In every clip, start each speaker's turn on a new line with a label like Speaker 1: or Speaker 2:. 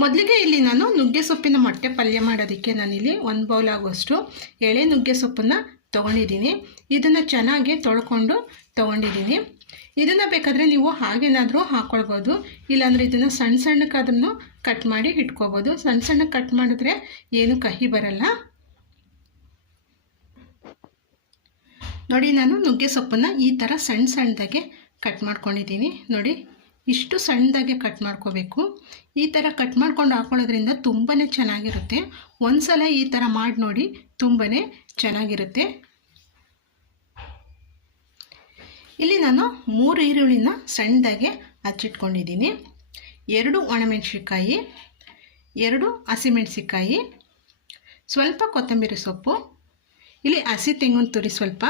Speaker 1: ಮೊದಲಿಗೆ ಇಲ್ಲಿ ನಾನು ನುಗ್ಗೆ ಸೊಪ್ಪಿನ ಮೊಟ್ಟೆ ಪಲ್ಯ ಮಾಡೋದಕ್ಕೆ ನಾನಿಲ್ಲಿ ಒಂದು ಬೌಲ್ ಆಗುವಷ್ಟು ಎಳೆ ನುಗ್ಗೆ ಸೊಪ್ಪನ್ನು ತೊಗೊಂಡಿದ್ದೀನಿ. ಇದನ್ನು ಚೆನ್ನಾಗಿ ತೊಳ್ಕೊಂಡು ತೊಗೊಂಡಿದ್ದೀನಿ. ಇದನ್ನು ಬೇಕಾದರೆ ನೀವು ಹಾಗೇನಾದರೂ ಹಾಕ್ಕೊಳ್ಬೋದು ಇಲ್ಲಾಂದರೆ ಇದನ್ನು ಸಣ್ಣ ಸಣ್ಣಕ್ಕಾದ್ರೂ ಕಟ್ ಮಾಡಿ ಇಟ್ಕೋಬೋದು. ಸಣ್ಣ ಸಣ್ಣ ಕಟ್ ಮಾಡಿದ್ರೆ ಏನು ಕಹಿ ಬರಲ್ಲ. ನೋಡಿ, ನಾನು ನುಗ್ಗೆ ಸೊಪ್ಪನ್ನು ಈ ಥರ ಸಣ್ಣ ಸಣ್ಣದಾಗೆ ಕಟ್ ಮಾಡ್ಕೊಂಡಿದ್ದೀನಿ. ನೋಡಿ, ಇಷ್ಟು ಸಣ್ಣದಾಗೆ ಕಟ್ ಮಾಡ್ಕೋಬೇಕು. ಈ ಥರ ಕಟ್ ಮಾಡ್ಕೊಂಡು ಹಾಕೊಳ್ಳೋದ್ರಿಂದ ತುಂಬಾ ಚೆನ್ನಾಗಿರುತ್ತೆ. ಒಂದು ಸಲ ಈ ಥರ ಮಾಡಿ ನೋಡಿ ತುಂಬಾ ಚೆನ್ನಾಗಿರುತ್ತೆ. ಇಲ್ಲಿ ನಾನು ಮೂರು ಈರುಳ್ಳಿನ ಸಣ್ಣದಾಗೆ ಹಚ್ಚಿಟ್ಕೊಂಡಿದ್ದೀನಿ. ಎರಡು ಒಣಮೆಣಸಿನ್ಕಾಯಿ, ಎರಡು ಹಸಿಮೆಣಸಿನ್ಕಾಯಿ, ಸ್ವಲ್ಪ ಕೊತ್ತಂಬರಿ ಸೊಪ್ಪು, ಇಲ್ಲಿ ಹಸಿ ತೆಂಗಿನ ತುರಿ ಸ್ವಲ್ಪ,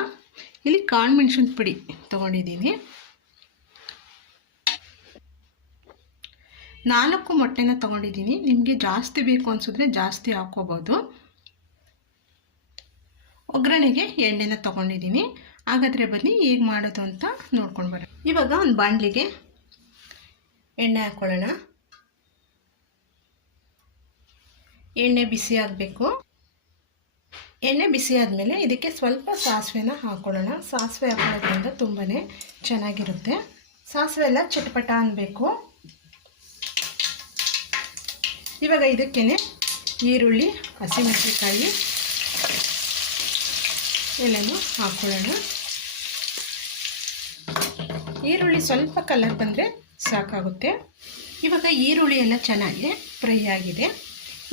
Speaker 1: ಇಲ್ಲಿ ಕಾಳು ಮೆಣಸಿನ ಪುಡಿ ತೊಗೊಂಡಿದ್ದೀನಿ. ನಾಲ್ಕು ಮೊಟ್ಟೆನ ತೊಗೊಂಡಿದ್ದೀನಿ. ನಿಮಗೆ ಜಾಸ್ತಿ ಬೇಕು ಅನಿಸಿದ್ರೆ ಜಾಸ್ತಿ ಹಾಕ್ಕೋಬೋದು. ಒಗ್ಗರಣೆಗೆ ಎಣ್ಣೆನ ತೊಗೊಂಡಿದ್ದೀನಿ. ಹಾಗಾದರೆ ಬನ್ನಿ, ಹೇಗೆ ಮಾಡೋದು ಅಂತ ನೋಡ್ಕೊಂಡು ಬರೋಣ. ಇವಾಗ ಒಂದು ಬಾಣಲಿಗೆ ಎಣ್ಣೆ ಹಾಕ್ಕೊಳ್ಳೋಣ ಎಣ್ಣೆ ಬಿಸಿ ಆಗಬೇಕು. ಎಣ್ಣೆ ಬಿಸಿ ಆದಮೇಲೆ ಇದಕ್ಕೆ ಸ್ವಲ್ಪ ಸಾಸಿವೆನ ಹಾಕ್ಕೊಳ್ಳೋಣ ಸಾಸಿವೆ ಹಾಕೊಳ್ಳೋದ್ರಿಂದ ತುಂಬಾ ಚೆನ್ನಾಗಿರುತ್ತೆ. ಸಾಸಿವೆ ಎಲ್ಲ ಚಟಪಟ ಅನ್ನಬೇಕು ಇವಾಗ ಇದಕ್ಕೇ ಈರುಳ್ಳಿ, ಹಸಿಮೆಣಸಿನಕಾಯಿ ಎಲ್ಲನೂ ಹಾಕ್ಕೊಳ್ಳೋಣ ಈರುಳ್ಳಿ ಸ್ವಲ್ಪ ಕಲರ್ ಬಂದರೆ ಸಾಕಾಗುತ್ತೆ. ಇವಾಗ ಈರುಳ್ಳಿ ಎಲ್ಲ ಚೆನ್ನಾಗಿ ಫ್ರೈ ಆಗಿದೆ.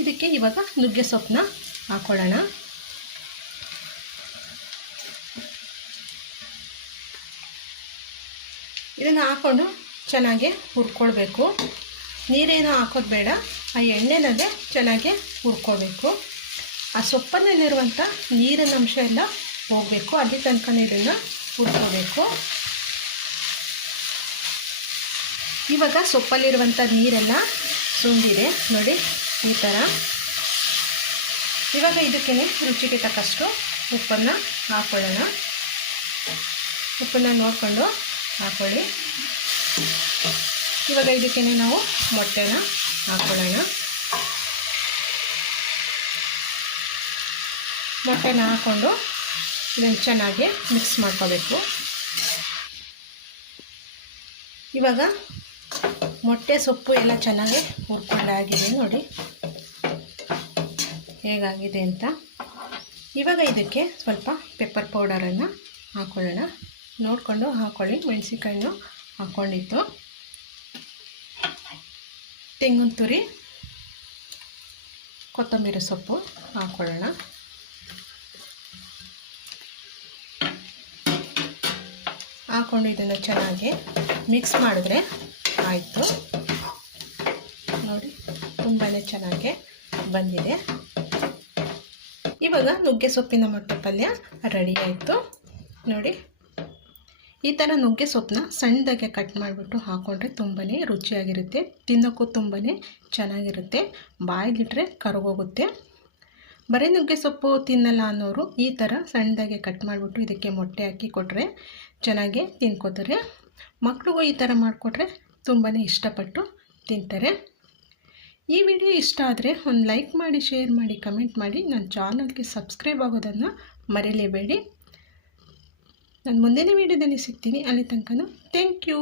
Speaker 1: ಇದಕ್ಕೆ ಇವಾಗ ನುಗ್ಗೆ ಸೊಪ್ಪನ್ನ ಹಾಕ್ಕೊಳ್ಳೋಣ ಇದನ್ನು ಹಾಕ್ಕೊಂಡು ಚೆನ್ನಾಗಿ ಹುರ್ಕೊಳ್ಬೇಕು. ನೀರೇನೋ ಹಾಕೋದು ಬೇಡ ಆ ಎಣ್ಣೆನಲ್ಲೇ ಚೆನ್ನಾಗಿ ಹುರ್ಕೋಬೇಕು. ಆ ಸೊಪ್ಪಿನಲ್ಲಿರುವಂಥ ನೀರಿನ ಅಂಶ ಎಲ್ಲ ಹೋಗಬೇಕು. ಅಲ್ಲಿ ತನಕ ಇದನ್ನು ಹುರ್ಕೋಬೇಕು. ಇವಾಗ ಸೊಪ್ಪಲ್ಲಿರುವಂಥ ನೀರೆಲ್ಲ ಸುಂದಿದೆ. ನೋಡಿ, ಈ ಥರ. ಇವಾಗ ಇದಕ್ಕೆ ರುಚಿಗೆ ತಕ್ಕಷ್ಟು ಉಪ್ಪನ್ನು ಹಾಕ್ಕೊಳ್ಳೋಣ ಉಪ್ಪನ್ನು ನೋಡಿಕೊಂಡು ಹಾಕ್ಕೊಳ್ಳಿ ಇವಾಗ ಇದಕ್ಕೆ ನಾವು ಮೊಟ್ಟೆನ ಹಾಕ್ಕೊಳ್ಳೋಣ ಮೊಟ್ಟೆನ ಹಾಕ್ಕೊಂಡು ಇದನ್ನು ಚೆನ್ನಾಗಿ ಮಿಕ್ಸ್ ಮಾಡ್ಕೋಬೇಕು. ಇವಾಗ ಮೊಟ್ಟೆ ಸೊಪ್ಪು ಎಲ್ಲ ಚೆನ್ನಾಗಿ ಹುರ್ಕೊಂಡಾಗಿದೆ ನೋಡಿ. ಹೇಗಾಗಿದೆ ಅಂತ. ಇವಾಗ ಇದಕ್ಕೆ ಸ್ವಲ್ಪ ಪೆಪ್ಪರ್ ಪೌಡರನ್ನು ಹಾಕ್ಕೊಳ್ಳೋಣ ನೋಡಿಕೊಂಡು ಹಾಕ್ಕೊಳ್ಳಿ ಮೆಣಸಿನ್ಕಾಯಿನೂ ಹಾಕ್ಕೊಂಡಿತ್ತು ತೆಂಗಿನ ತುರಿ ಕೊತ್ತಂಬರಿ ಸೊಪ್ಪು ಹಾಕೊಳ್ಳೋಣ. ಹಾಕ್ಕೊಂಡು ಇದನ್ನು ಚೆನ್ನಾಗಿ ಮಿಕ್ಸ್ ಮಾಡಿದ್ರೆ ಆಯಿತು. ನೋಡಿ ತುಂಬಾ ಚೆನ್ನಾಗಿ ಬಂದಿದೆ. ಇವಾಗ ನುಗ್ಗೆ ಸೊಪ್ಪಿನ ಮೊಟ್ಟೆ ಪಲ್ಯ ರೆಡಿ ಆಯಿತು. ನೋಡಿ ಈ ಥರ ನುಗ್ಗೆ ಸೊಪ್ಪನ್ನ ಸಣ್ಣದಾಗೆ ಕಟ್ ಮಾಡಿಬಿಟ್ಟು ಹಾಕ್ಕೊಂಡ್ರೆ ತುಂಬಾ ರುಚಿಯಾಗಿರುತ್ತೆ, ತಿನ್ನೋಕ್ಕೂ ತುಂಬಾ ಚೆನ್ನಾಗಿರುತ್ತೆ ಬಾಯಿಗಿಟ್ರೆ ಕರಗೋಗುತ್ತೆ. ಬರೀ ನುಗ್ಗೆ ಸೊಪ್ಪು ತಿನ್ನಲ್ಲ ಅನ್ನೋರು ಈ ಥರ ಸಣ್ಣದಾಗೆ ಕಟ್ ಮಾಡಿಬಿಟ್ಟು ಇದಕ್ಕೆ ಮೊಟ್ಟೆ ಹಾಕಿ ಕೊಟ್ಟರೆ ಚೆನ್ನಾಗಿ ತಿನ್ಕೋತಾರೆ. ಮಕ್ಳಿಗೂ ಈ ಥರ ಮಾಡಿಕೊಟ್ರೆ ತುಂಬಾ ಇಷ್ಟಪಟ್ಟು ತಿಂತಾರೆ. ಈ ವಿಡಿಯೋ ಇಷ್ಟ ಆದರೆ ಒಂದು ಲೈಕ್ ಮಾಡಿ, ಶೇರ್ ಮಾಡಿ, ಕಮೆಂಟ್ ಮಾಡಿ. ನನ್ನ ಚಾನಲ್ಗೆ ಸಬ್ಸ್ಕ್ರೈಬ್ ಆಗೋದನ್ನು ಮರೀಲೇಬೇಡಿ. ನಾನು ಮುಂದಿನ ವೀಡಿಯೋದಲ್ಲಿ ಸಿಗ್ತೀನಿ. ಅಲ್ಲಿ ತನಕ ಥ್ಯಾಂಕ್ ಯು